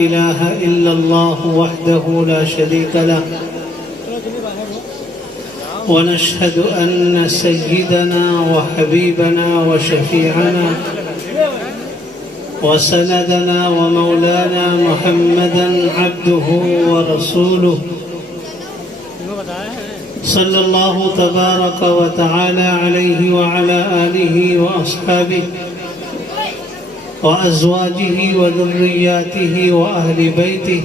إله إلا الله وحده لا شريك له ونشهد أن سيدنا وحبيبنا وشفيعنا وسندنا ومولانا محمدا عبده ورسوله صلى الله تبارك وتعالى عليه وعلى آله وأصحابه وأزواجه وذرياته وأهل بيته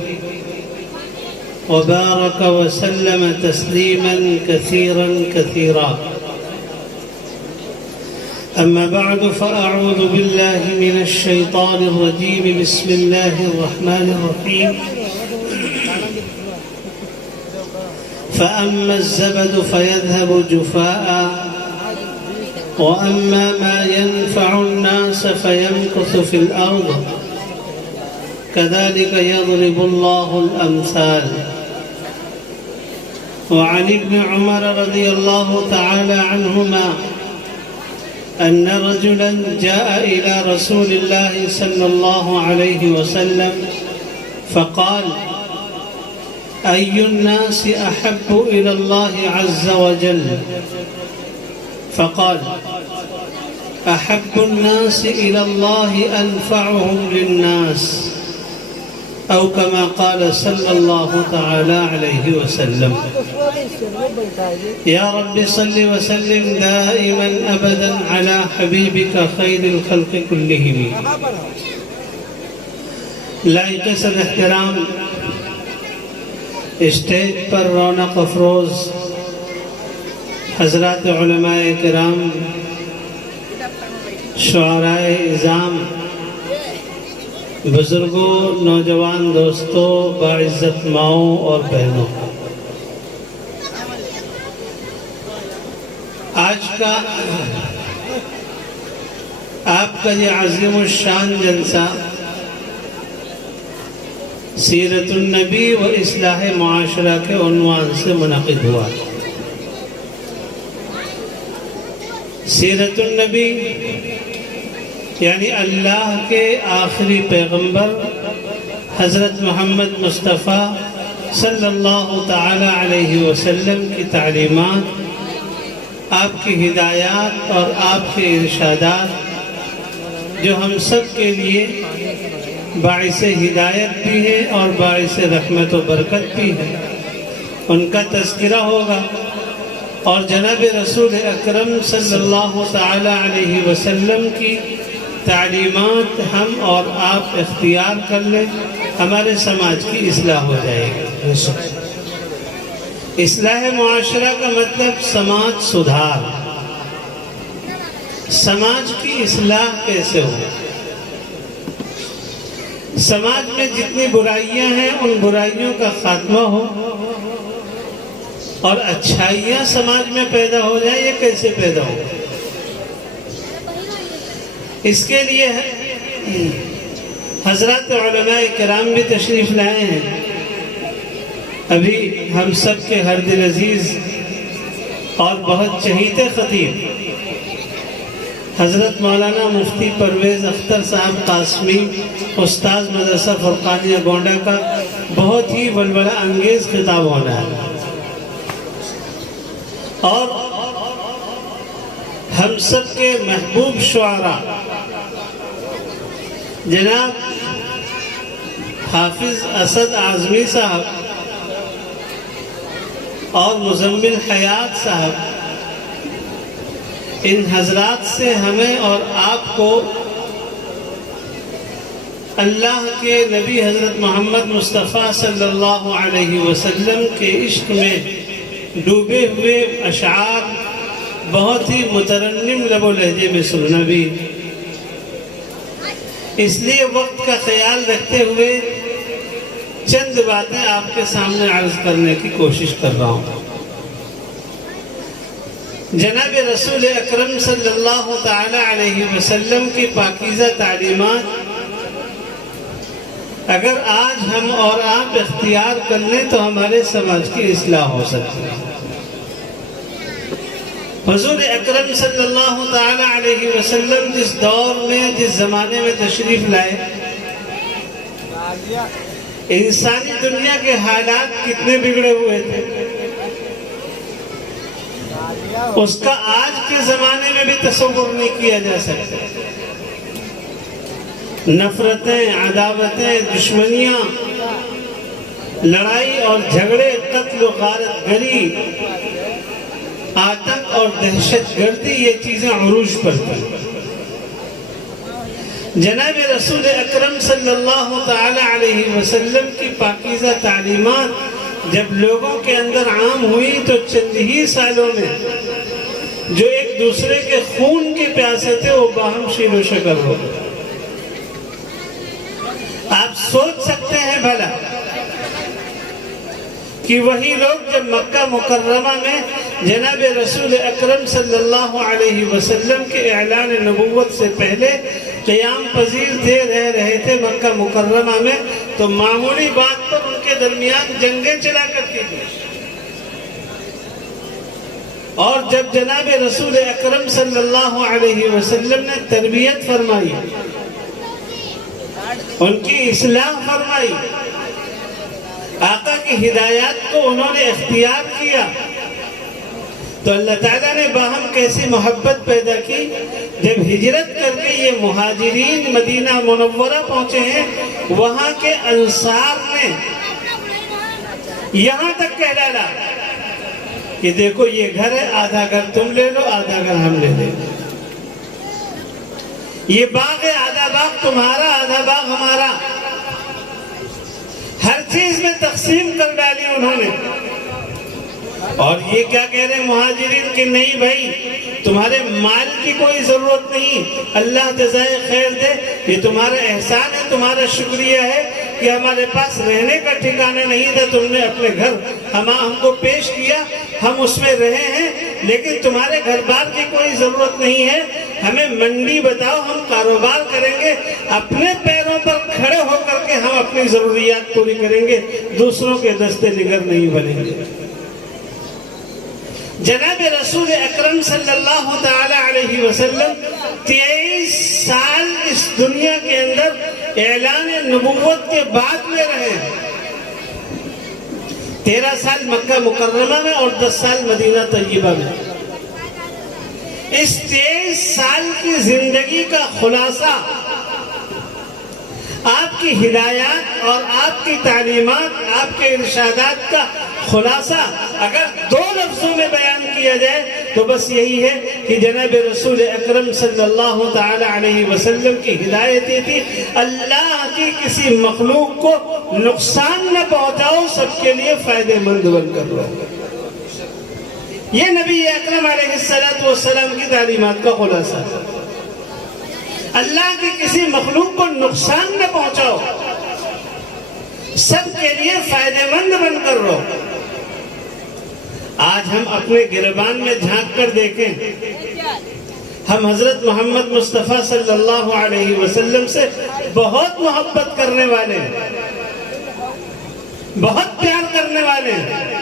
وبارك وسلم تسليما كثيرا كثيرا. أما بعد فأعوذ بالله من الشيطان الرجيم. بسم الله الرحمن الرحيم. فأما الزبد فيذهب جفاء وأما ما ينفع الناس فيمكث في الأرض كذلك يضرب الله الأمثال. وعن ابن عمر رضي الله تعالى عنهما أن رجلا جاء إلى رسول الله صلى الله عليه وسلم فقال: أي الناس أحب إلى الله عز وجل؟ فقال: أحب الناس إلى الله أنفعهم للناس، أو كما قال صلى الله تعالى عليه وسلم. يا رب صل وسلم دائما أبدا على حبيبك خير الخلق كلهم. لائق صد احترام اسٹیج پر رونق افروز حضرات علماء کرام، شعراء اعظام، بزرگوں، نوجوان دوستوں، باعزت ماؤں اور بہنوں، آج کا آپ کا یہ عظیم الشان جلسہ سیرت النبی و اصلاح معاشرہ کے عنوان سے منعقد ہوا. سیرت النبی یعنی اللہ کے آخری پیغمبر حضرت محمد مصطفیٰ صلی اللہ تعالی علیہ وسلم کی تعلیمات، آپ کی ہدایات اور آپ کے ارشادات جو ہم سب کے لیے باعث ہدایت بھی ہے اور باعث رحمت و برکت بھی ہے، ان کا تذکرہ ہوگا. اور جناب رسول اکرم صلی اللہ تعالی علیہ وسلم کی تعلیمات ہم اور آپ اختیار کر لیں، ہمارے سماج کی اصلاح ہو جائے گی. اصلاح معاشرہ کا مطلب سماج سدھار. سماج کی اصلاح کیسے ہو؟ سماج میں جتنی برائیاں ہیں ان برائیوں کا خاتمہ ہو اور اچھائیاں سماج میں پیدا ہو جائیں. یہ کیسے پیدا ہو؟ اس کے لیے حضرات علماء کرام بھی تشریف لائے ہیں. ابھی ہم سب کے ہر دل عزیز اور بہت چہیتے خطیب حضرت مولانا مفتی پرویز اختر صاحب قاسمی، استاذ مدرسہ فرقانیہ گونڈہ کا بہت ہی ولولہ انگیز خطاب ہونا ہے. اور ہم سب کے محبوب شعراء جناب حافظ اسد اعظمی صاحب اور مزمل حیات صاحب، ان حضرات سے ہمیں اور آپ کو اللہ کے نبی حضرت محمد مصطفیٰ صلی اللہ علیہ وسلم کے عشق میں ڈوبے ہوئے اشعار بہت ہی مترنم لب و لہجے میں سننا بھی. اس لیے وقت کا خیال رکھتے ہوئے چند باتیں آپ کے سامنے عرض کرنے کی کوشش کر رہا ہوں. جناب رسول اکرم صلی اللہ تعالی علیہ وسلم کی پاکیزہ تعلیمات اگر آج ہم اور آپ اختیار کر لیں تو ہمارے سماج کی اصلاح ہو سکتی ہے. حضور اکرم صلی اللہ تعالی علیہ وسلم جس دور میں، جس زمانے میں تشریف لائے، انسانی دنیا کے حالات کتنے بگڑے ہوئے تھے، اس کا آج کے زمانے میں بھی تصور نہیں کیا جا سکتا۔ نفرتیں، عداوتیں، دشمنیاں، لڑائی اور جھگڑے، قتل و غارت گری، آتنک اور دہشت گردی، یہ چیزیں عروج پر تھیں۔ جناب رسول اکرم صلی اللہ تعالی علیہ وسلم کی پاکیزہ تعلیمات جب لوگوں کے اندر عام ہوئی تو چند ہی سالوں میں جو ایک دوسرے کے خون کے پیاسے تھے وہ باہم شیل و شکر ہو گئے۔ آپ سوچ سکتے ہیں بھلا کہ وہی لوگ جب مکہ مکرمہ میں جناب رسول اکرم صلی اللہ علیہ وسلم کے اعلان نبوت سے پہلے قیام پذیر تھے، رہ رہے تھے مکہ مکرمہ میں، تو معمولی بات پر ان کے درمیان جنگیں چلا کرتی تھی۔ اور جب جناب رسول اکرم صلی اللہ علیہ وسلم نے تربیت فرمائی، ان کی اصلاح فرمائی، آقا کی ہدایات کو انہوں نے اختیار کیا، تو اللہ تعالیٰ نے باہم کیسی محبت پیدا کی۔ جب ہجرت کر کے یہ مہاجرین مدینہ منورہ پہنچے ہیں، وہاں کے انصار نے یہاں تک کہہ ڈالا کہ دیکھو یہ گھر ہے، آدھا گھر تم لے لو، آدھا گھر ہم لے لیں گے۔ یہ باغ ہے، آدھا باغ تمہارا، آدھا باغ ہمارا۔ ہر چیز میں تقسیم کر ڈالی انہوں نے۔ اور یہ کیا کہہ رہے ہیں مہاجرین کہ نہیں بھائی، تمہارے مال کی کوئی ضرورت نہیں، اللہ جزائے خیر دے، یہ تمہارا احسان ہے، تمہارا شکریہ ہے کہ ہمارے پاس رہنے کا ٹھکانہ نہیں تھا، تم نے اپنے گھر ہم کو پیش کیا، ہم اس میں رہے ہیں، لیکن تمہارے گھر بار کی کوئی ضرورت نہیں ہے، ہمیں منڈی بتاؤ، ہم کاروبار کریں گے، اپنے پیروں پر کھڑے ہو کر کے ہم اپنی ضروریات پوری کریں گے، دوسروں کے دستے نگر نہیں بنیں گے۔ جناب رسول اکرم صلی اللہ تعالی علیہ وسلم 23 سال اس دنیا کے اندر اعلان نبوت کے بعد میں رہے، 13 سال مکہ مکرمہ میں اور 10 سال مدینہ طیبہ میں۔ اس 23 سال کی زندگی کا خلاصہ، آپ کی ہدایات اور آپ کی تعلیمات، آپ کے ارشادات کا خلاصہ اگر 2 لفظوں میں بیان کیا جائے تو بس یہی ہے کہ جناب رسول اکرم صلی اللہ تعالی علیہ وسلم کی ہدایت یہ تھی، اللہ کی کسی مخلوق کو نقصان نہ پہنچاؤ، سب کے لیے فائدہ مند بن کر رہو۔ یہ نبی اکرم علیہ السلام کی تعلیمات کا خلاصہ ہے۔ اللہ کی کسی مخلوق کو نقصان نہ پہنچاؤ، سب کے لیے فائدہ مند بن کر رہو۔ آج ہم اپنے گریبان میں جھانک کر دیکھیں، ہم حضرت محمد مصطفیٰ صلی اللہ علیہ وسلم سے بہت محبت کرنے والے ہیں، بہت پیار کرنے والے ہیں۔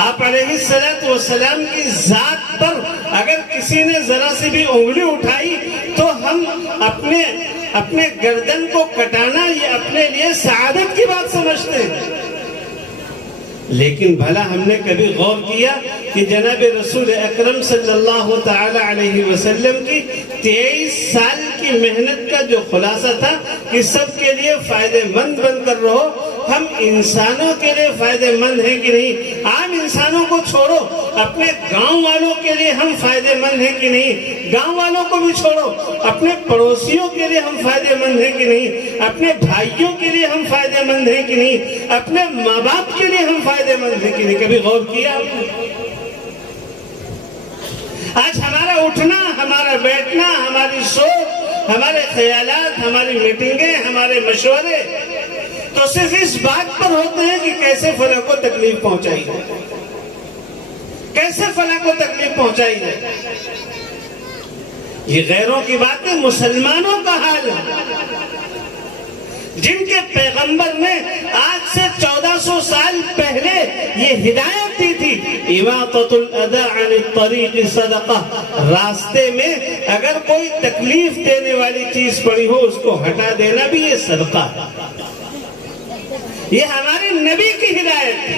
آپ علیہ السلام کی ذات پر اگر کسی نے ذرا سی بھی انگلی اٹھائی تو ہم اپنے گردن کو کٹانا یہ اپنے لیے سعادت کی بات سمجھتے ہیں۔ لیکن بھلا ہم نے کبھی غور کیا کہ جناب رسول اکرم صلی اللہ تعالی علیہ وسلم کی 23 سال کی محنت کا جو خلاصہ تھا کہ سب کے لیے فائدہ مند بن کر رہو، ہم انسانوں کے لیے فائدہ مند ہیں کہ نہیں؟ عام انسانوں کو چھوڑو، اپنے گاؤں والوں کے لیے ہم فائدہ مند ہیں کہ نہیں؟ گاؤں والوں کو بھی چھوڑو، اپنے پڑوسیوں کے لیے ہم فائدہ مند ہیں کہ نہیں؟ اپنے بھائیوں کے لیے ہم فائدہ مند ہیں کہ نہیں؟ اپنے ماں باپ کے لیے ہم فائدہ مند ہیں کہ نہیں؟ کبھی غور کیا آپ نے؟ آج ہمارا اٹھنا، ہمارا بیٹھنا، ہماری سوچ، ہمارے خیالات، ہماری میٹنگیں، ہمارے مشورے تو صرف اس بات پر ہوتے ہیں کہ کیسے فلاں کو تکلیف پہنچائی ہے، کیسے فلاں کو تکلیف پہنچائی ہے۔ یہ غیروں کی باتیں، مسلمانوں کا حال ہے جن کے پیغمبر نے آج سے 1400 سال پہلے یہ ہدایت دی تھی، اماطۃ الاذى عن الطریق صدقہ، راستے میں اگر کوئی تکلیف دینے والی چیز پڑی ہو اس کو ہٹا دینا بھی یہ صدقہ ہے۔ یہ ہمارے نبی کی ہدایت تھی،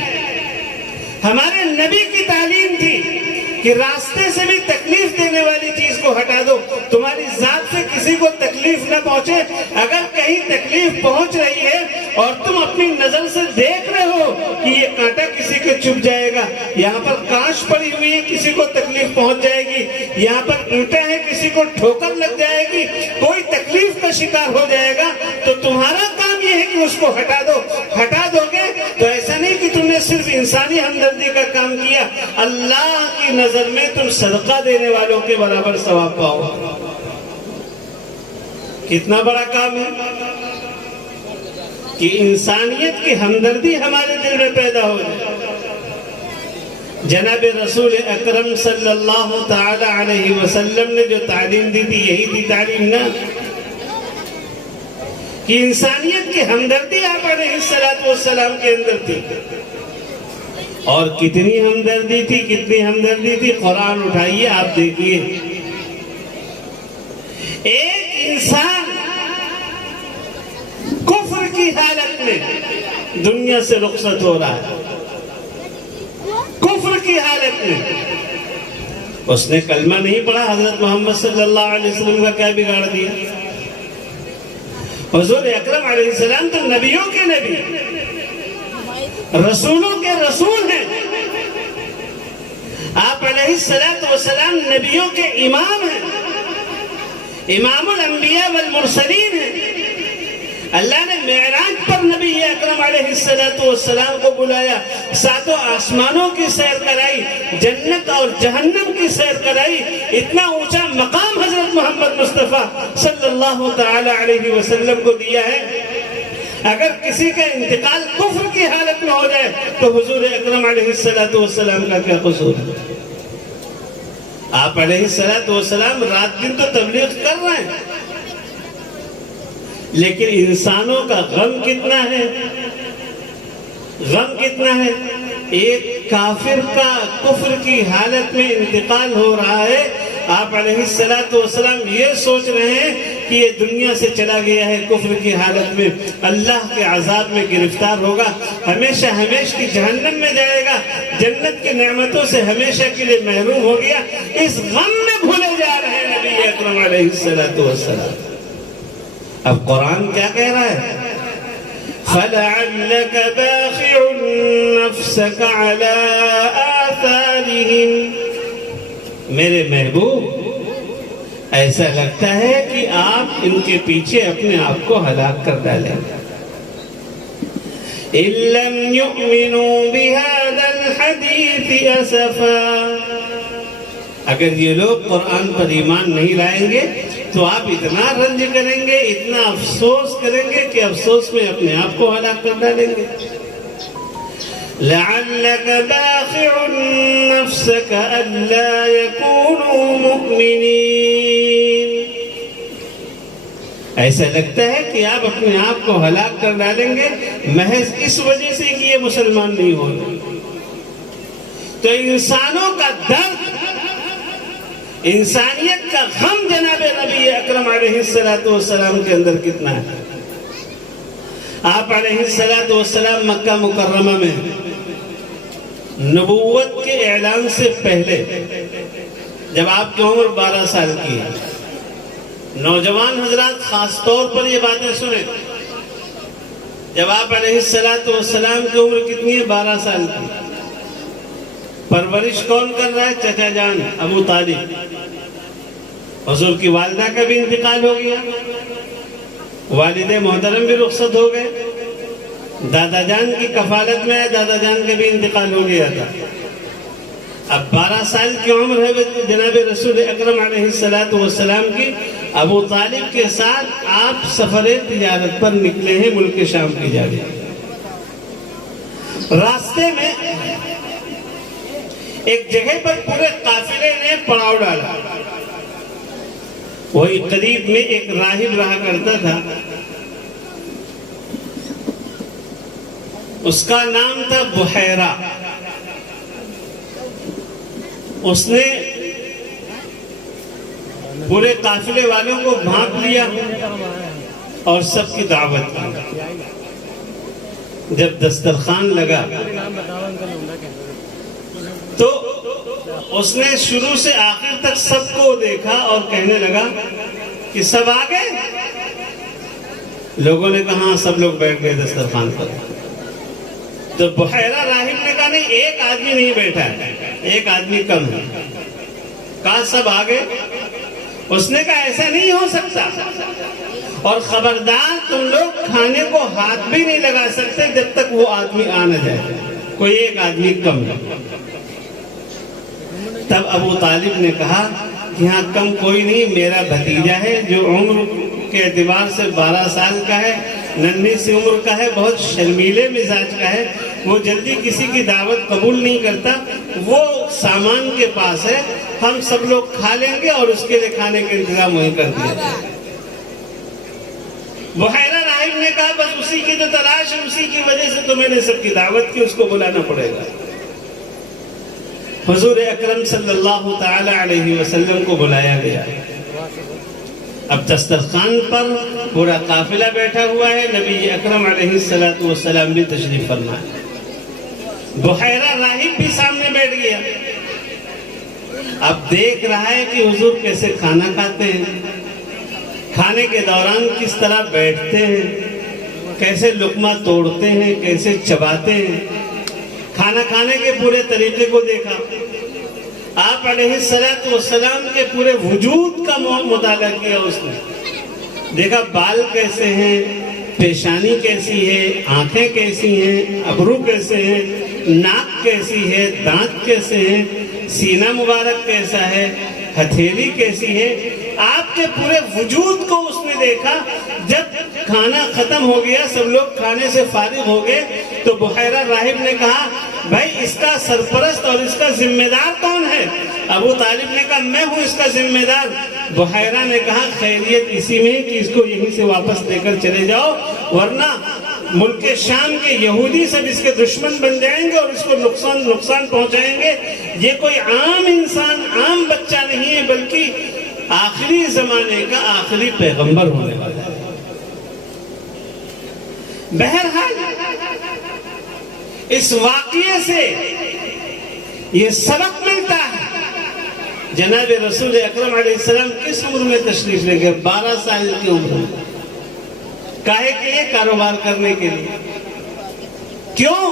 ہمارے نبی کی تعلیم تھی کہ راستے سے بھی تکلیف دینے والی چیز کو ہٹا دو، تمہاری ذات سے کسی کو تکلیف نہ پہنچے۔ اگر کہیں تکلیف پہنچ رہی ہے اور تم اپنی نظر سے دیکھ رہے ہو کہ یہ کانٹا کسی کے چبھ جائے گا، یہاں پر کانچ پڑی ہوئی ہے کسی کو تکلیف پہنچ جائے گی، یہاں پر اینٹیں ہیں کسی کو ٹھوکر لگ جائے گی، کوئی تکلیف کا شکار ہو جائے گا، تو تمہارا کام یہ ہے کہ اس کو ہٹا دو۔ ہٹا دو گے تو ایسا نہیں کہ تم نے صرف انسانی ہمدردی کا کام کیا، اللہ کی نظر میں تم صدقہ دینے والوں کے برابر ثواب پاؤ۔ کتنا بڑا کام ہے کہ انسانیت کی ہمدردی ہمارے دل میں پیدا ہو جائے۔ جناب رسول اکرم صلی اللہ تعالی علیہ وسلم نے جو تعلیم دی تھی یہی تھی تعلیم نا، کہ انسانیت کی ہمدردی آپ علیہ السلام کے اندر تھی۔ اور کتنی ہمدردی تھی، کتنی ہمدردی تھی، قرآن اٹھائیے آپ دیکھیے، ایک انسان کفر کی حالت میں دنیا سے رخصت ہو رہا ہے، کفر کی حالت میں، اس نے کلمہ نہیں پڑھا، حضرت محمد صلی اللہ علیہ وسلم کا کیا بگاڑ دیا؟ حضور اکرم علیہ السلام تو نبیوں کے نبی، رسولوں کے رسول ہیں، آپ علیہ السلام نبیوں کے امام ہیں، امام الانبیاء والمرسلین ہیں۔ اللہ نے معراج پر نبی اکرم علیہ السلام کو بلایا، ساتوں آسمانوں کی سیر کرائی، جنت اور جہنم کی سیر کرائی، اتنا اونچا مقام حضرت محمد مصطفیٰ صلی اللہ تعالی علیہ وسلم کو دیا ہے۔ اگر کسی کا انتقال کفر کی حالت میں ہو جائے تو حضور اکرم علیہ السلام کا کیا قصور ہے؟ آپ علیہ السلام رات دن تو تبلیغ کر رہے ہیں، لیکن انسانوں کا غم کتنا ہے، غم کتنا ہے۔ ایک کافر کا کفر کی حالت میں انتقال ہو رہا ہے، آپ علیہ السلام یہ سوچ رہے ہیں کہ یہ دنیا سے چلا گیا ہے کفر کی حالت میں، اللہ کے عذاب میں گرفتار ہوگا، ہمیشہ ہمیشہ کی جہنم میں جائے گا، جنت کی نعمتوں سے ہمیشہ کے لیے محروم ہو گیا، اس غم میں بھولے جا رہے ہیں نبی اکرم علیہ السلام۔ اب قرآن کیا کہہ رہا ہے؟ فَلَعَلَّكَ بَاخِعٌ نَفْسَكَ عَلَىٰ آثَارِهِمْ، میرے محبوب ایسا لگتا ہے کہ آپ ان کے پیچھے اپنے آپ کو ہلاک کر ڈالیں۔ إِن لَّمْ يُؤْمِنُوا بِهَذَا الْحَدِيثِ أَسَفًا، اگر یہ لوگ قرآن پر ایمان نہیں لائیں گے تو آپ اتنا رنج کریں گے، اتنا افسوس کریں گے کہ افسوس میں اپنے آپ کو ہلاک کر ڈالیں گے۔ لَعَلَّكَ بَاخِعٌ نَفْسَكَ أَلَّا يَكُونُوا مُؤْمِنِينَ، ایسا لگتا ہے کہ آپ اپنے آپ کو ہلاک کر ڈالیں گے محض اس وجہ سے کہ یہ مسلمان نہیں ہوگا۔ تو انسانوں کا درد، انسانیت کا غم جناب نبی اکرم علیہ السلام کے اندر کتنا ہے۔ آپ علیہ السلام مکہ مکرمہ میں نبوت کے اعلان سے پہلے، جب آپ کی عمر 12 سال کی ہے، نوجوان حضرات خاص طور پر یہ باتیں سنیں، جب آپ علیہ السلام کی عمر کتنی ہے؟ 12 سال کی، پرورش کون کر رہا ہے؟ چچا جان ابو طالب، حضور کی والدہ کا بھی انتقال ہو گیا، والد محترم بھی رخصت ہو گئے، دادا جان کی کفالت میں دادا جان کا بھی انتقال ہو گیا تھا۔ اب 12 سال کی عمر ہے جناب رسول اکرم علیہ السلام کی، ابو طالب کے ساتھ آپ سفر تجارت پر نکلے ہیں ملک شام کی جانب۔ راستے میں ایک جگہ پر پورے قافلے نے پڑاؤ ڈالا، وہی قریب میں ایک راہب رہا کرتا تھا، اس کا نام تھا بحیرہ۔ اس نے پورے قافلے والوں کو بھانپ لیا اور سب کی دعوت کی. جب دسترخوان لگا تو اس نے شروع سے آخر تک سب کو دیکھا اور کہنے لگا کہ سب آ گئے. لوگوں نے کہا ہاں سب لوگ بیٹھ گئے دسترخوان پر. تو بحیرہ راہب نے کہا نہیں، ایک آدمی نہیں بیٹھا ہے، ایک آدمی کم ہے. کہا سب آ گئے. اس نے کہا ایسا نہیں ہو سکتا، اور خبردار تم لوگ کھانے کو ہاتھ بھی نہیں لگا سکتے جب تک وہ آدمی آ نہ جائے، کوئی ایک آدمی کم ہے. تب ابو طالب نے کہا کہ ہاں کم کوئی نہیں، میرا بھتیجا ہے جو عمر کے اعتبار سے 12 سال کا ہے، ننھی سی عمر کا ہے، بہت شرمیلے مزاج کا ہے، وہ جلدی کسی کی دعوت قبول نہیں کرتا، وہ سامان کے پاس ہے، ہم سب لوگ کھا لیں گے اور اس کے لیے کھانے کا انتظام وہی کر دیا جائے. بحیرہ راہب نے کہا بس اسی کی تو تلاش ہے، اسی کی وجہ سے تو میں نے سب کی دعوت کی، اس کو بلانا پڑے گا. حضور اکرم صلی اللہ تعالی علیہ وسلم کو بلایا گیا. اب دسترخوان پر پورا قافلہ بیٹھا ہوا ہے، نبی اکرم علیہ السلام بھی تشریف فرما ہے. بحیرہ راہب بھی سامنے بیٹھ گیا. اب دیکھ رہا ہے کہ حضور کیسے کھانا کھاتے ہیں، کھانے کے دوران کس طرح بیٹھتے ہیں، کیسے لقمہ توڑتے ہیں، کیسے چباتے ہیں. کھانا کھانے کے پورے طریقے کو دیکھا. آپ علیہ السلام کے پورے وجود کا مطالعہ کیا. اس نے دیکھا بال کیسے ہیں، پیشانی کیسی ہے، آنکھیں کیسی ہیں، ابرو کیسے ہیں، ناک کیسی ہے، دانت کیسے ہیں، سینہ مبارک کیسا ہے، ہتھیلی کیسی ہے. آپ کے پورے وجود کو اس نے دیکھا. جب کھانا ختم ہو گیا، سب لوگ کھانے سے فارغ ہو گئے، تو بحیرہ راہب نے کہا بھائی اس کا سرپرست اور اس کا ذمہ دار کون ہے؟ ابو طالب نے کہا میں ہوں اس کا ذمہ دار. بحیرہ نے کہا خیریت اسی میں کہ اس کو یہیں سے واپس لے کر چلے جاؤ، ورنہ ملک شام کے یہودی سب اس کے دشمن بن جائیں گے اور اس کو نقصان پہنچائیں گے. یہ کوئی عام انسان، عام بچہ نہیں ہے، بلکہ آخری زمانے کا آخری پیغمبر ہونے والا ہے. بہرحال اس واقعے سے یہ سبق ملتا ہے. جناب رسول اکرم علیہ السلام کس عمر میں تشریف لے گئے؟ 12 سال کی عمر میں. کاہے کے لیے؟ کاروبار کرنے کے لیے. کیوں؟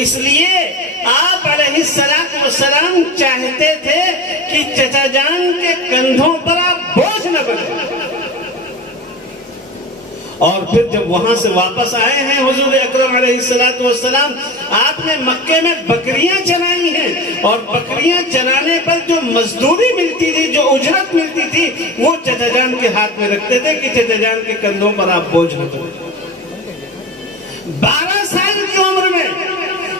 اس لیے آپ علیہ السلام چاہتے تھے کہ چچا جان کے کندھوں پر آپ بوجھ نہ بنے. اور پھر جب وہاں سے واپس آئے ہیں حضور اکرم علیہ السلام، آپ نے مکے میں بکریاں چرائی ہیں، اور بکریاں چرانے پر جو مزدوری ملتی تھی، جو اجرت ملتی تھی، وہ چچا جان کے ہاتھ میں رکھتے تھے کہ چچا جان کے کندھوں پر آپ بوجھ نہ بنے. 12 سال کی عمر میں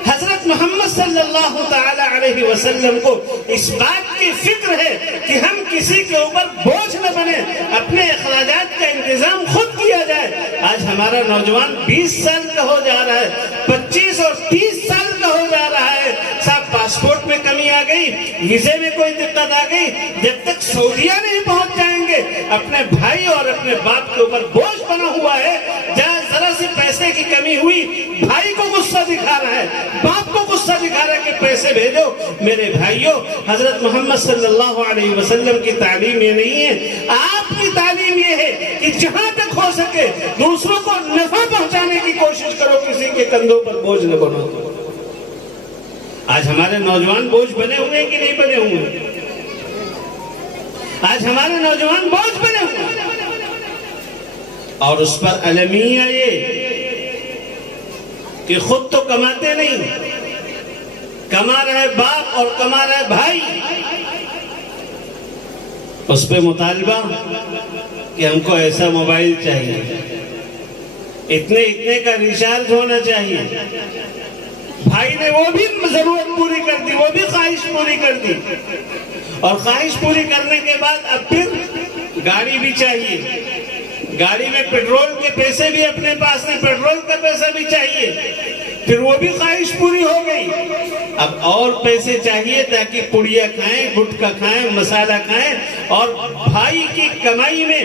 حضرت محمد صلی اللہ تعالی علیہ وسلم کو اس بات کی فکر ہے کہ ہم کسی کے اوپر بوجھ نہ بنے، اپنے اخراجات کا انتظام خود کیا جائے. آج ہمارا نوجوان 20 سال کا ہو جا رہا ہے، 25 اور 30 سال کا ہو جا رہا ہے. صاحب پاسپورٹ میں کمی آ گئی، ویزے میں کوئی دقت آ گئی، جب تک سعودیہ نہیں پہنچ جائیں گے اپنے بھائی اور اپنے باپ کے اوپر بوجھ بنا ہوا ہے. جہاں ذرا سی پیسے کی کمی ہوئی، بھائی کو غصہ دکھا رہا ہے، باپ کو غصہ دکھا رہا ہے کہ پیسے بھیجو. میرے بھائیوں، حضرت محمد صلی اللہ علیہ وسلم کی تعلیم یہ نہیں ہے. آپ کی تعلیم یہ ہے کہ جہاں تک ہو سکے دوسروں کو نفع پہنچانے کی کوشش کرو، کسی کے کندھوں پر بوجھ نہ بنو. آج ہمارے نوجوان بوجھ بنے ہوئے ہیں کہ نہیں بنے ہوئے؟ آج ہمارے نوجوان بوجھ بنے ہوئے ہیں. اور اس پر المیہ یہ کہ خود تو کماتے نہیں، کما رہے باپ اور کما رہے بھائی. اس پہ مطالبہ کہ ہم کو ایسا موبائل چاہیے، اتنے کا ریچارج ہونا چاہیے. بھائی نے وہ بھی ضرورت پوری کر دی، وہ بھی خواہش پوری کر دی، اور خواہش پوری کرنے کے بعد اب پھر گاڑی بھی چاہیے. گاڑی میں پیٹرول کے پیسے بھی اپنے پاس نہیں، پیٹرول کا پیسہ بھی چاہیے، پھر وہ بھی خواہش پوری ہو گئی، اب اور پیسے چاہیے تاکہ پڑیا کھائیں، گٹکا کھائیں، مسالہ کھائیں، اور بھائی کی کمائی میں،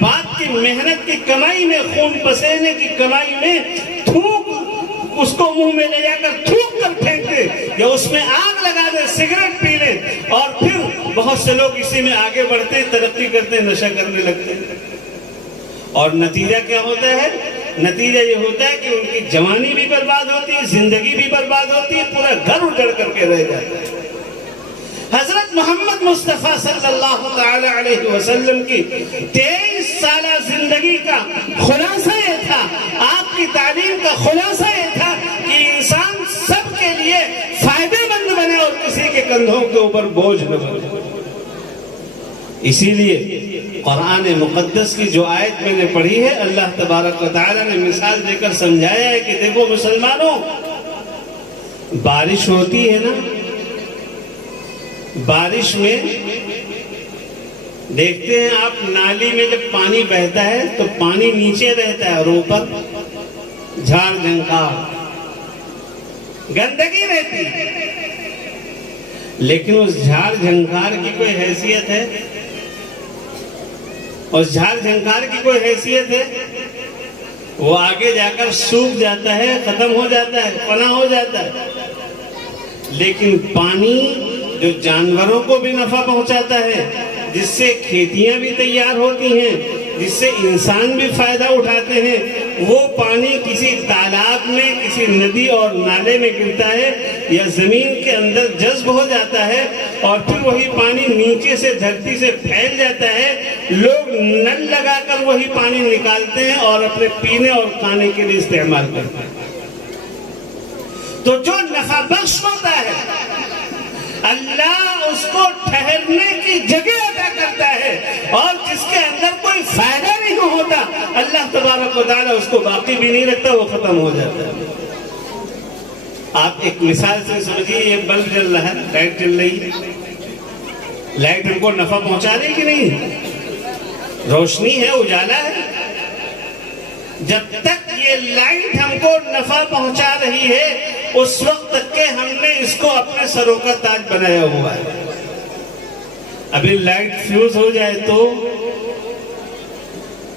باپ کی محنت کی کمائی میں، خون پسینے کی کمائی میں تھوک اس کو منہ میں لے جا کر تھوک کر پھینک دے یا اس میں آگ لگا دے، سگریٹ پی لے، اور پھر بہت سے لوگ اسی میں آگے بڑھتے ہیں، ترقی کرتے ہیں، نشہ کرنے لگتے ہیں، اور نتیجہ کیا ہوتا ہے؟ نتیجہ یہ ہوتا ہے کہ ان کی جوانی بھی برباد ہوتی ہے، زندگی بھی برباد ہوتی ہے، پورا گھر اجڑ کر کے رہ جاتا ہے۔ حضرت محمد مصطفیٰ صلی اللہ تعالی علیہ وسلم کی 23 سالہ زندگی کا خلاصہ یہ تھا، آپ کی تعلیم کا خلاصہ یہ تھا کہ انسان سب کے لیے فائدہ مند بنے اور کسی کے کندھوں کے اوپر بوجھ نہ بنے۔ اسی لیے قرآن مقدس کی جو آیت میں نے پڑھی ہے، اللہ تبارک و تعالی نے مثال دے کر سمجھایا ہے کہ دیکھو مسلمانوں، بارش ہوتی ہے نا، بارش میں دیکھتے ہیں آپ نالی میں جب پانی بہتا ہے تو پانی نیچے رہتا ہے اور اوپر جھاڑ جھنکار گندگی رہتی ہے، لیکن اس جھاڑ جھنکار کی کوئی حیثیت ہے؟ اس جھاڑ جھنکار کی کوئی حیثیت ہے؟ وہ آگے جا کر سوکھ جاتا ہے، ختم ہو جاتا ہے، فنا ہو جاتا ہے، لیکن پانی جو جانوروں کو بھی نفع پہنچاتا ہے، جس سے کھیتیاں بھی تیار ہوتی ہیں، جس سے انسان بھی فائدہ اٹھاتے ہیں، وہ پانی کسی تالاب میں، کسی ندی اور نالے میں گرتا ہے یا زمین کے اندر جذب ہو جاتا ہے، اور پھر وہی پانی نیچے سے دھرتی سے پھیل جاتا ہے، لوگ نل لگا کر وہی پانی نکالتے ہیں اور اپنے پینے اور کھانے کے لیے استعمال کرتے ہیں۔ تو جو نفع بخش ہوتا ہے، اللہ اس کو ٹھہرنے کی جگہ عطا کرتا ہے، اور جس کے اندر کوئی فائدہ نہیں ہوتا، اللہ تبارک و تعالیٰ اس کو باقی بھی نہیں رکھتا، وہ ختم ہو جاتا ہے۔ آپ ایک مثال سے سمجھیے، یہ بلب جل رہا ہے، لائٹ جل رہی ہے، لائٹ ہم کو نفع پہنچا رہی کہ نہیں؟ روشنی ہے، اجالا ہے۔ جب تک یہ لائٹ ہم کو نفع پہنچا رہی ہے، اس وقت تک کہ ہم نے اس کو اپنے سروں کا تاج بنایا ہوا ہے۔ ابھی لائٹ فیوز ہو جائے تو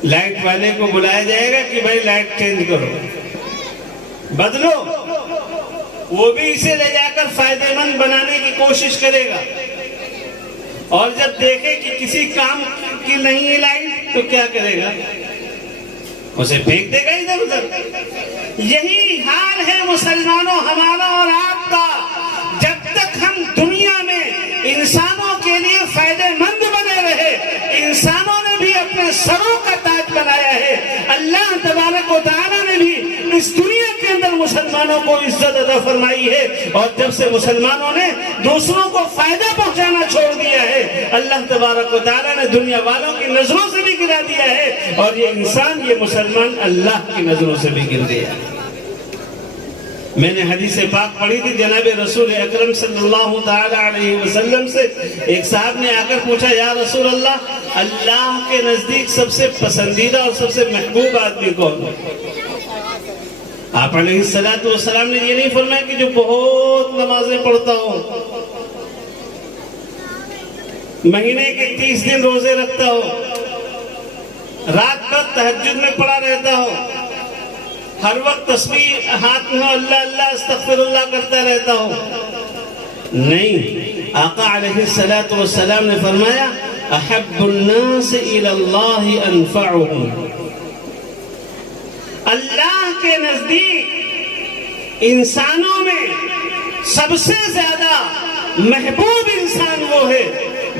لائٹ والے کو بلایا جائے گا کہ بھائی لائٹ چینج کرو، بدلو، وہ بھی اسے لے جا کر فائدہ مند بنانے کی کوشش کرے گا، اور جب دیکھے کہ کسی کام کی نہیں ہے لائٹ تو کیا کرے گا؟ اسے پھینک دے گا ادھر ادھر۔ یہی حال ہے مسلمانوں ہمارا اور آپ کا۔ جب تک ہم دنیا میں انسانوں کے لیے فائدہ مند بنے رہے، انسانوں نے بھی اپنے سروں کا تاج بنایا ہے، اللہ تبارک و تعالیٰ نے بھی اس دنیا کے اندر مسلمانوں کو عزت عطا فرمائی ہے، اور جب سے مسلمانوں نے دوسروں کو فائدہ پہنچانا چھوڑ دیا ہے، اللہ تبارک و تعالیٰ نے دنیا والوں کی نظروں سے بھی گرا دیا ہے، اور یہ انسان، یہ مسلمان اللہ کی نظروں سے بھی گر گیا۔ میں نے حدیث پاک پڑھی تھی، جناب رسول اکرم صلی اللہ تعالی علیہ وسلم سے ایک صاحب نے آ کر پوچھا، یا رسول اللہ، اللہ کے نزدیک سب سے پسندیدہ اور سب سے محبوب آدمی کون ہے؟ آپ علیہ السلام نے یہ نہیں فرمایا کہ جو بہت نمازیں پڑھتا ہو، مہینے کے 30 دن روزے رکھتا ہو، رات بھر تہجد میں پڑا رہتا ہو، ہر وقت تسبیح ہاتھ میں اللہ اللہ استغفر اللہ کرتا رہتا ہو۔ نہیں، آقا علیہ السلام نے فرمایا، احب الناس الی اللہ انفعهم۔ اللہ کے نزدیک انسانوں میں سب سے زیادہ محبوب انسان وہ ہے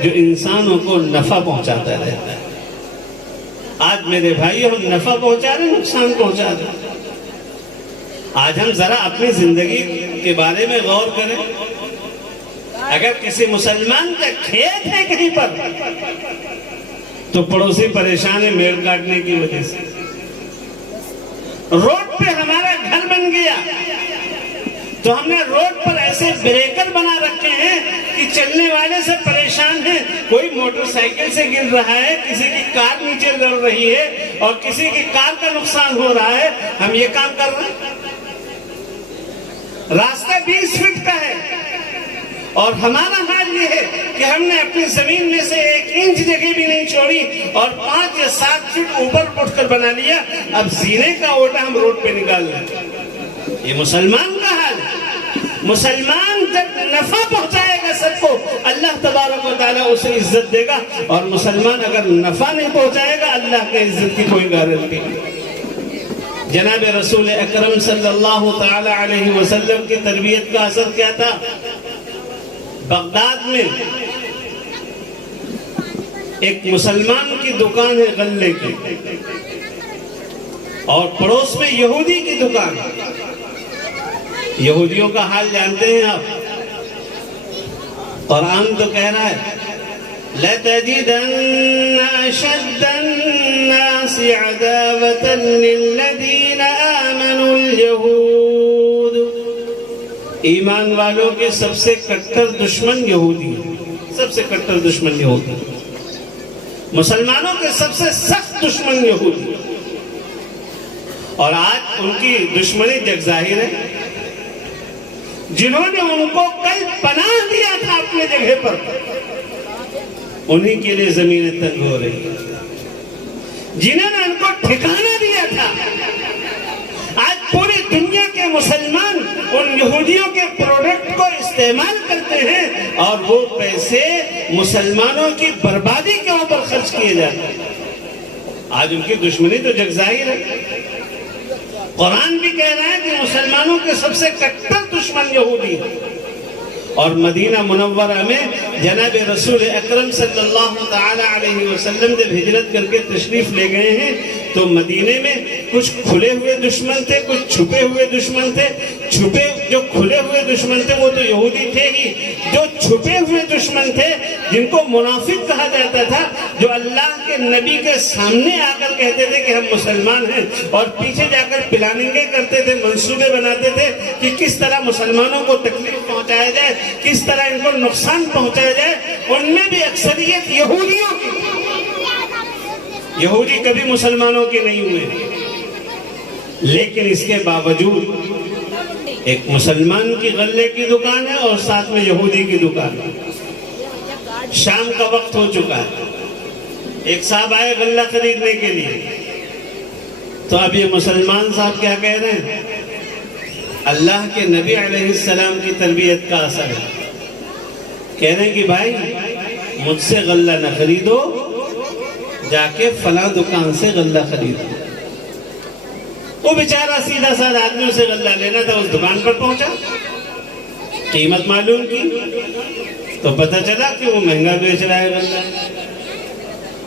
جو انسانوں کو نفع پہنچاتا رہتا ہے۔ آج میرے بھائی ہم نفع پہنچا رہے ہیں، نقصان پہنچا رہے ہیں۔ آج ہم ذرا اپنی زندگی کے بارے میں غور کریں۔ اگر کسی مسلمان کا کھیت ہے کہیں پر تو پڑوسی پریشان ہے میڑ کاٹنے کی وجہ سے۔ روڈ پہ ہمارا گھر بن گیا تو ہم نے روڈ پر ایسے بریکر بنا رکھے ہیں کہ چلنے والے سے پریشان ہیں. کوئی موٹر سائیکل سے گر رہا ہے, کسی کی کار نیچے لڑ رہی ہے اور کسی کی کار کا نقصان ہو رہا ہے, ہم یہ کام کر رہے ہیں. راستہ 20 فٹ کا ہے اور ہمارا حال یہ ہے کہ ہم نے اپنی زمین میں سے 1 انچ جگہ بھی نہیں چھوڑی اور 5 یا 7 فٹ اوپر اٹھ کر بنا لیا. اب زینے کا اوٹا ہم روڈ پہ نکال رہے ہیں. یہ مسلمان کا حال ہے. مسلمان جب نفع پہنچائے گا سب کو, اللہ تبارک و تعالیٰ اسے عزت دے گا, اور مسلمان اگر نفع نہیں پہنچائے گا اللہ کے عزت کی کوئی گارنٹی نہیں. جناب رسول اکرم صلی اللہ تعالی علیہ وسلم کی تربیت کا اثر کیا تھا؟ بغداد میں ایک مسلمان کی دکان ہے غلے کی, اور پڑوس میں یہودی کی دکان. یہودیوں کا حال جانتے ہیں آپ, قرآن تو کہہ رہا ہے لَتَجِدَنَّ أَشَدَّ النَّاسِ عَدَاوَةً لِلَّذِينَ آمَنُوا الْيَهُودُ. ایمان والوں کے سب سے کٹر دشمن یہودی ہیں, سب سے کٹر دشمن یہودی. مسلمانوں کے سب سے سخت دشمن یہودی, اور آج ان کی دشمنی جگ ظاہر ہے. جنہوں نے ان کو کل پناہ دیا تھا اپنے جگہ پر, انہی کے لیے زمینیں تنگ ہو رہی ہیں. جنہوں نے ان کو ٹھکانہ دیا تھا, آج پوری دنیا کے مسلمان ان یہودیوں کے پروڈکٹ کو استعمال کرتے ہیں, اور وہ پیسے مسلمانوں کی بربادی کے اوپر خرچ کیے جاتے ہیں. آج ان کی دشمنی تو جگ ظاہر ہے. قرآن بھی کہہ رہا ہے کہ مسلمانوں کے سب سے کٹر دشمن یہودی ہے. اور مدینہ منورہ میں جناب رسول اکرم صلی اللہ تعالی علیہ وسلم جب ہجرت کر کے تشریف لے گئے ہیں تو مدینے میں کچھ کھلے ہوئے دشمن تھے, کچھ چھپے ہوئے دشمن تھے. جو کھلے ہوئے دشمن تھے وہ تو یہودی تھے ہی. جو چھپے ہوئے دشمن تھے, جن کو منافق کہا جاتا تھا, جو اللہ کے نبی کے سامنے آ کر کہتے تھے کہ ہم مسلمان ہیں, اور پیچھے جا کر پلاننگیں کرتے تھے, منصوبے بناتے تھے کہ کس طرح مسلمانوں کو تکلیف پہنچایا جائے, کس طرح ان کو نقصان پہنچایا جائے. ان میں بھی اکثریت یہودیوں کی. یہودی کبھی مسلمانوں کے نہیں ہوئے, لیکن اس کے باوجود ایک مسلمان کی غلے کی دکان ہے اور ساتھ میں یہودی کی دکان ہے. شام کا وقت ہو چکا ہے, ایک صاحب آئے غلہ خریدنے کے لیے. تو اب یہ مسلمان صاحب کیا کہہ رہے ہیں؟ اللہ کے نبی علیہ السلام کی تربیت کا اثر ہے. کہہ رہے ہیں کہ بھائی مجھ سے غلہ نہ خریدو, جا کے فلاں دکان سے غلہ خریدو. وہ بیچارہ سیدھا سادہ آدمی, اسے غلہ لینا تھا, اس دکان پر پہنچا, قیمت معلوم کی تو پتہ چلا کہ وہ مہنگا بیچ رہا ہے غلہ.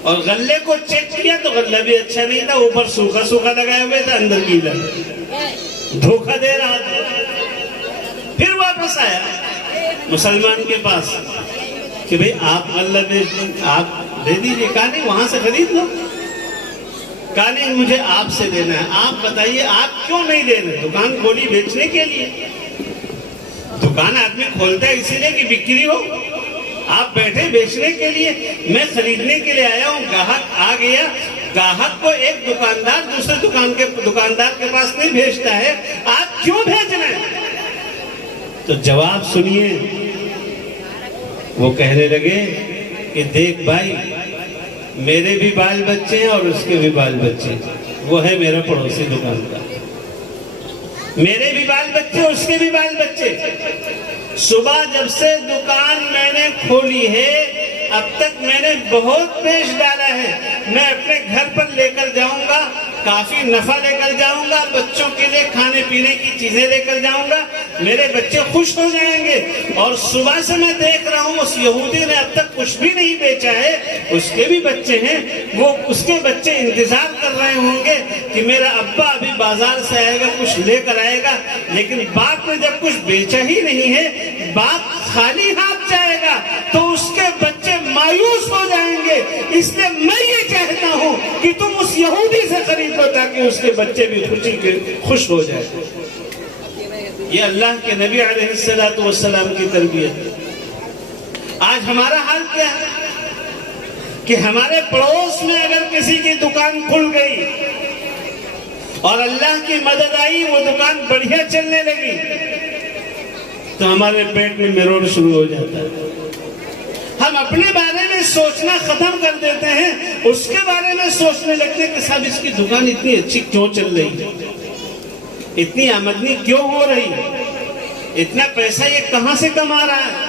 اور غلے کو چیک کیا تو غلہ بھی اچھا نہیں تھا, اوپر سوکھا سوکھا لگائے ہوئے تھا, اندر گیلا, دھوکہ دے رہا تھا. پھر واپس آیا مسلمان کے پاس کہ بھئی آپ غلہ بیچ دیں, آپ دے دیجئے. کہا نہیں, وہاں سے خرید لو. کہا نہیں, مجھے آپ سے دینا ہے. آپ بتائیے آپ کیوں نہیں دے رہے؟ دکان کھولی بیچنے کے لیے. دکان آدمی کھولتا ہے اسی لیے کہ بکری ہو. آپ بیٹھے بیچنے کے لیے, میں خریدنے کے لیے آیا ہوں. گاہک آ گیا, گاہک کو ایک دکاندار دوسرے دکاندار کے پاس نہیں بھیجتا ہے, آپ کیوں بھیج رہے ہیں؟ تو جواب سنیے. وہ کہنے لگے کہ دیکھ بھائی, میرے بھی بال بچے ہیں اور اس کے بھی بال بچے ہیں. وہ ہے میرا پڑوسی دکاندار. میرے بھی بال بچے, اس کے بھی بال بچے. صبح جب سے دکان میں نے کھولی ہے اب تک میں نے بہت پیش ڈالا ہے. میں اپنے گھر پر لے کر جاؤں گا, کافی نفع لے کر جاؤں گا, بچوں کے لیے کھانے پینے کی چیزیں لے کر جاؤں گا, میرے بچے خوش ہو جائیں گے. اور صبح سے میں دیکھ رہا ہوں اس یہودی نے اب تک کچھ بھی نہیں بیچا ہے, اس کے بھی بچے ہیں, وہ اس کے بچے انتظار کر رہے ہوں گے کہ میرا ابا ابھی بازار سے آئے گا, کچھ لے کر آئے گا. لیکن باپ نے جب کچھ بیچا ہی نہیں ہے, باپ خالی ہاتھ جائے گا تو اس کے بچے مایوس ہو جائیں گے. اس لیے میں یہ چاہتا ہوں کہ تم اس یہودی سے خرید لو تاکہ اس کے بچے بھی خوش ہو جائیں. یہ اللہ کے نبی علیہ الصلوۃ والسلام کی تربیت ہے۔ آج ہمارا حال کیا ہے کہ ہمارے پڑوس میں اگر کسی کی دکان کھل گئی اور اللہ کی مدد آئی، وہ دکان بڑھیا چلنے لگی، تو ہمارے پیٹ میں مرور شروع ہو جاتا ہے۔ ہم اپنے بارے میں سوچنا ختم کر دیتے ہیں، اس کے بارے میں سوچنے لگتے ہیں کہ صاحب اس کی دکان اتنی اچھی کیوں چل رہی ہے، اتنی آمدنی کیوں ہو رہی ہے، اتنا پیسہ یہ کہاں سے کما رہا ہے،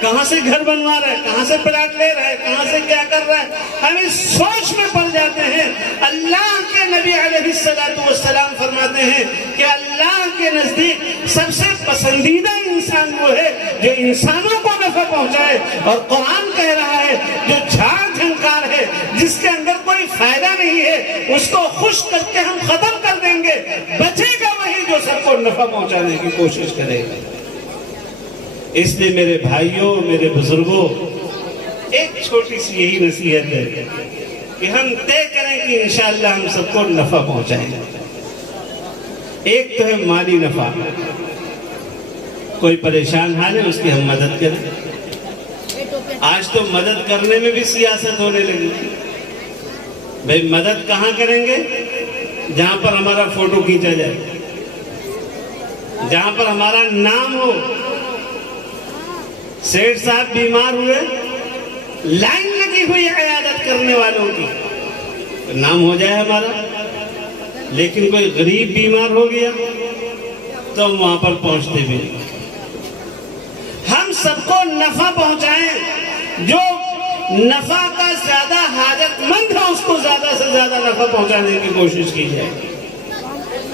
کہاں سے گھر بنوا رہا ہے، کہاں سے پلاٹ لے رہا ہے، کہاں سے کیا کر رہا ہے۔ ہم اس سوچ میں پڑ جاتے ہیں۔ اللہ کے نبی علیہ الصلوۃ والسلام فرماتے ہیں کہ اللہ کے نزدیک سب سے پسندیدہ انسان وہ ہے جو انسانوں کو نفع پہنچائے، اور قرآن کہہ رہا ہے جو جھاڑ جھنکار ہے، جس کے اندر کوئی فائدہ نہیں ہے، اس کو خوش کر کے ہم ختم کر دیں گے، بچے گا وہی جو سب کو نفع پہنچانے کی کوشش کرے گا۔ اس لیے میرے بھائیوں، میرے بزرگوں، ایک چھوٹی سی یہی نصیحت ہے کہ ہم طے کریں کہ انشاءاللہ ہم سب کو نفع پہنچائیں گے۔ ایک تو ہے مالی نفع، کوئی پریشان حال ہے اس کی ہم مدد کریں۔ آج تو مدد کرنے میں بھی سیاست ہونے لگی۔ بھئی مدد کہاں کریں گے؟ جہاں پر ہمارا فوٹو کھینچا جائے، جہاں پر ہمارا نام ہو۔ سیٹھ صاحب بیمار ہوئے، لائن لگی ہوئی عیادت کرنے والوں کی، نام ہو جائے ہمارا۔ لیکن کوئی غریب بیمار ہو گیا تو ہم وہاں پر پہنچتے بھی نہیں۔ ہم سب کو نفع پہنچائیں، جو نفع کا زیادہ حاجت مند ہے اس کو زیادہ سے زیادہ نفع پہنچانے کی کوشش کی جائے،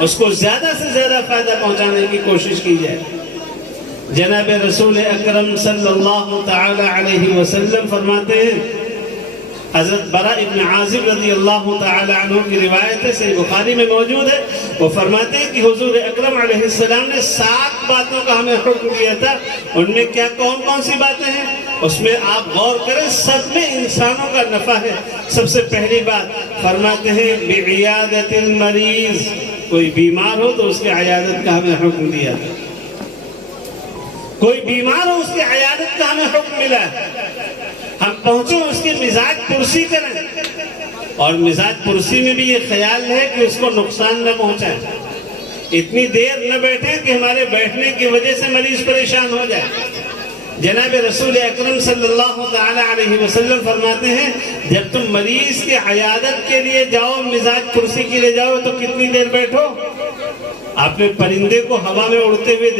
اس کو زیادہ سے زیادہ فائدہ پہنچانے کی کوشش کی جائے۔ جناب رسول اکرم صلی اللہ تعالی علیہ وسلم فرماتے ہیں، حضرت براء ابن عازب رضی اللہ تعالی عنہ کی روایت ہے، صحیح بخاری میں موجود ہے، وہ فرماتے ہیں کہ حضور اکرم علیہ السلام نے 7 باتوں کا ہمیں حکم دیا تھا۔ ان میں کیا کون کون سی باتیں ہیں اس میں آپ غور کریں، سب میں انسانوں کا نفع ہے۔ سب سے پہلی بات فرماتے ہیں بعیادت المریض، کوئی بیمار ہو تو اس کی عیادت کا ہمیں حکم دیا، کوئی بیمار ہو اس کی عیادت کا ہمیں حکم ملا ہے۔ ہم پہنچے اس کی مزاج پرسی کریں، اور مزاج پرسی میں بھی یہ خیال ہے کہ اس کو نقصان نہ پہنچائیں، اتنی دیر نہ بیٹھیں کہ ہمارے بیٹھنے کی وجہ سے مریض پریشان ہو جائے۔ جناب رسول اکرم صلی اللہ تعالی علیہ وسلم فرماتے ہیں جب تم مریض کی عیادت کے لیے جاؤ، مزاج پرسی کے لیے جاؤ تو کتنی دیر بیٹھو؟ آپ نے پرندے کو ہوا میں اڑتے ہوئے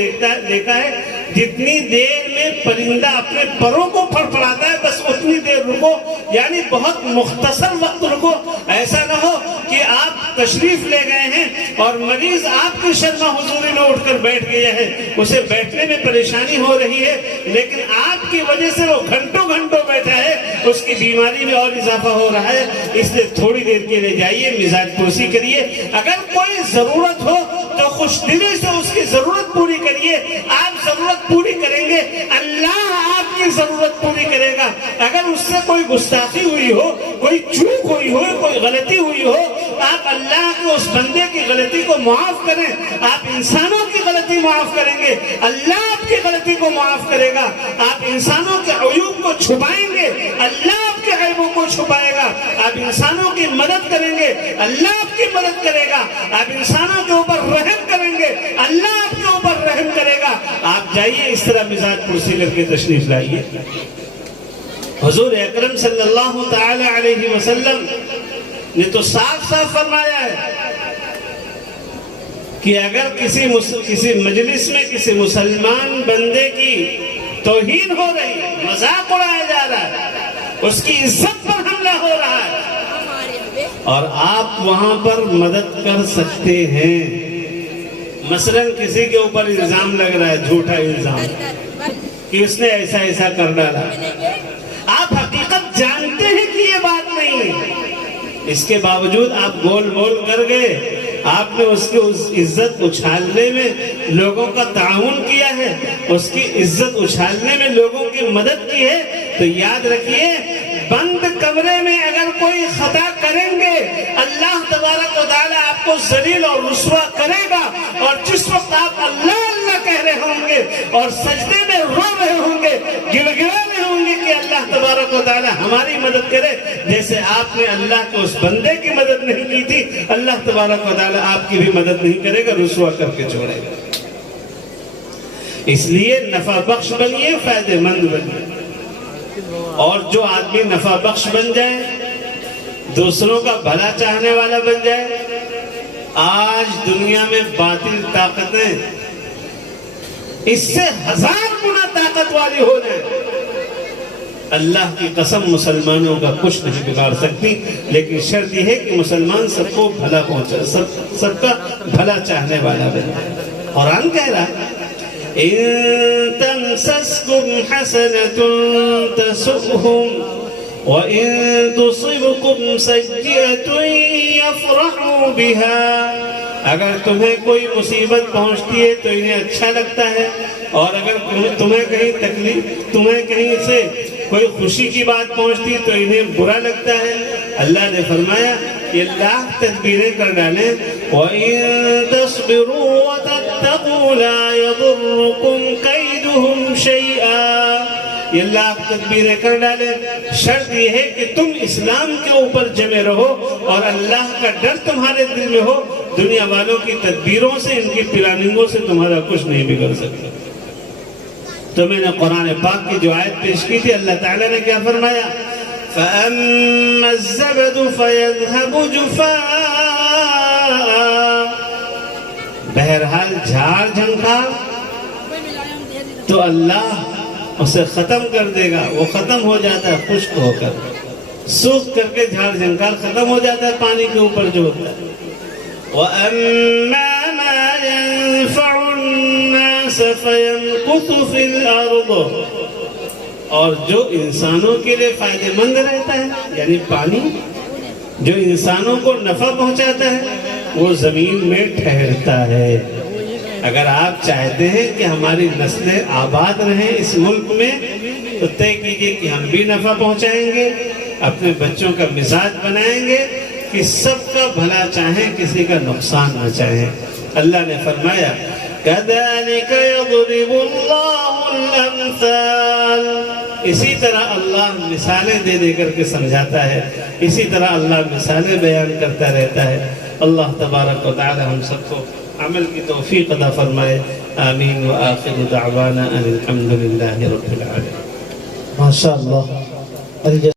دیکھا ہے، جتنی دیر میں پرندہ اپنے پروں کو پھڑپڑاتا ہے بس اتنی دیر رکو، یعنی بہت مختصر وقت رکو۔ ایسا نہ ہو کہ آپ تشریف لے گئے ہیں اور مریض آپ کی شرما حضوری میں اٹھ کر بیٹھ گیا ہے، اسے بیٹھنے میں پریشانی ہو رہی ہے، لیکن آپ کی وجہ سے وہ گھنٹوں گھنٹوں بیٹھا ہے، اس کی بیماری میں اور اضافہ ہو رہا ہے۔ اس لیے تھوڑی دیر کے لیے جائیے، مزاج پرسی کریے، اگر کوئی ضرورت ہو تو خوش دلی سے اس کی ضرورت پوری کریے۔ آپ ضرورت پوری کریں گے، اللہ آپ کی ضرورت پوری کرے گا۔ اگر اس سے کوئی گستاخی ہوئی ہو، کوئی چوک ہوئی ہو، کوئی غلطی ہوئی ہو، آپ اللہ کے اس بندے کی غلطی کو معاف کریں۔ آپ انسانوں کی غلطی معاف کریں گے، اللہ آپ کی غلطی کو معاف کرے گا۔ آپ انسانوں کے عیوب کو چھپائیں گے، اللہ آپ کے عیبوں کو چھپائے گا۔ آپ انسانوں کی مدد کریں گے، اللہ آپ کی مدد کرے گا۔ آپ انسانوں کے اوپر رحم کریں گے، اللہ آپ کے اوپر رحم کرے گا۔ آپ جائیے اس طرح مزاج پرسی کر کے تشریف لائیے۔ حضور اکرم صلی اللہ تعالی علیہ وسلم نے تو صاف صاف فرمایا ہے کہ اگر کسی مجلس میں کسی مسلمان بندے کی توہین ہو رہی ہے، مذاق اڑایا جا رہا ہے، اس کی عزت پر حملہ ہو رہا ہے اور آپ وہاں پر مدد کر سکتے ہیں، مثلا کسی کے اوپر الزام لگ رہا ہے، جھوٹا الزام کہ اس نے ایسا ایسا کر ڈالا، آپ حقیقت جانتے ہیں کہ یہ بات نہیں ہے، اس کے باوجود آپ بول کر گئے، آپ نے اس کی عزت اچھالنے میں لوگوں کا تعاون کیا ہے، اس کی عزت اچھالنے میں لوگوں کی مدد کی ہے، تو یاد رکھیے بند کمرے میں اگر کوئی خطا کریں گے اللہ تبارک و تعالی آپ کو ذلیل اور رسوا کرے گا، اور جس وقت آپ اللہ اللہ اور سجدے میں رو رہے ہوں گے، گڑ گڑا رہے ہوں گے کہ اللہ تبارک و تعالی ہماری مدد کرے، جیسے آپ نے اللہ کے اس بندے کی مدد نہیں کی تھی، اللہ تبارک و تعالی آپ کی بھی مدد نہیں کرے گا، رسوا کر کے چھوڑے گا۔ اس لیے نفع بخش بنیے، فائدہ مند بنیے، اور جو آدمی نفع بخش بن جائے، دوسروں کا بھلا چاہنے والا بن جائے، آج دنیا میں باطل طاقتیں اس سے 1000 گنا طاقت والی ہو جائیں، اللہ کی قسم مسلمانوں کا کچھ نہیں بگاڑ سکتی، لیکن شرط یہ ہے کہ مسلمان سب کو بھلا پہنچا، سب کا بھلا چاہنے والا بنے۔ قرآن کہہ رہا ہے إن تمسسكم حسنة تسؤهم وإن تصبكم سيئة يفرحوا بها، اگر تمہیں کوئی مصیبت پہنچتی ہے تو انہیں اچھا لگتا ہے، اور اگر تمہیں کہیں سے کوئی خوشی کی بات پہنچتی ہے تو انہیں برا لگتا ہے۔ اللہ نے فرمایا کہ لاکھ تدبیریں کر ڈالیں، وَإِن تَصْبِرُوا وَتَتَّقُوا لَا يَضُرُّكُمْ كَيْدُهُمْ شَيْئًا، یہ لاکھ تدبیریں کر ڈالیں، شرط یہ ہے کہ تم اسلام کے اوپر جمے رہو اور اللہ کا ڈر تمہارے دل میں ہو، دنیا والوں کی تدبیروں سے، ان کی پلاننگوں سے تمہارا کچھ نہیں بگڑ سکتا۔ تو میں نے قرآن پاک کی جو آیت پیش کی تھی، اللہ تعالیٰ نے کیا فرمایا؟ فَأَمَّا الزَّبَدُ فَيَذْهَبُ جُفَاءً، بہرحال جھاڑ جھنکار تو اللہ اسے ختم کر دے گا، وہ ختم ہو جاتا ہے خشک ہو کر، سوکھ کر کے جھاڑ جھنکار ختم ہو جاتا ہے پانی کے اوپر جو ہوتا ہے۔ وَأَمَّا مَا يَنفَعُ النَّاسَ فَيَمْكُثُ فِي الْأَرْضِ، اور جو انسانوں کے لیے فائدہ مند رہتا ہے، یعنی پانی جو انسانوں کو نفع پہنچاتا ہے، وہ زمین میں ٹھہرتا ہے۔ اگر آپ چاہتے ہیں کہ ہماری نسلیں آباد رہیں اس ملک میں، تو طے کیجئے کہ ہم بھی نفع پہنچائیں گے، اپنے بچوں کا مزاج بنائیں گے کہ سب کا بھلا چاہیں، کسی کا نقصان نہ چاہیں۔ اللہ نے فرمایا كَذَلِكَ يَضْرِبُ اللَّهُ الْأَمْثَالَ، اسی طرح اللہ مثالیں دے دے کر کے سمجھاتا ہے، اسی طرح اللہ مثالیں بیان کرتا رہتا ہے۔ اللہ تبارک و تعالی ہم سب کو عمل کی توفیق عطا فرمائے، آمین۔ وآخر دعوانا ان الحمد للہ رب العالمین۔ ماشاءاللہ۔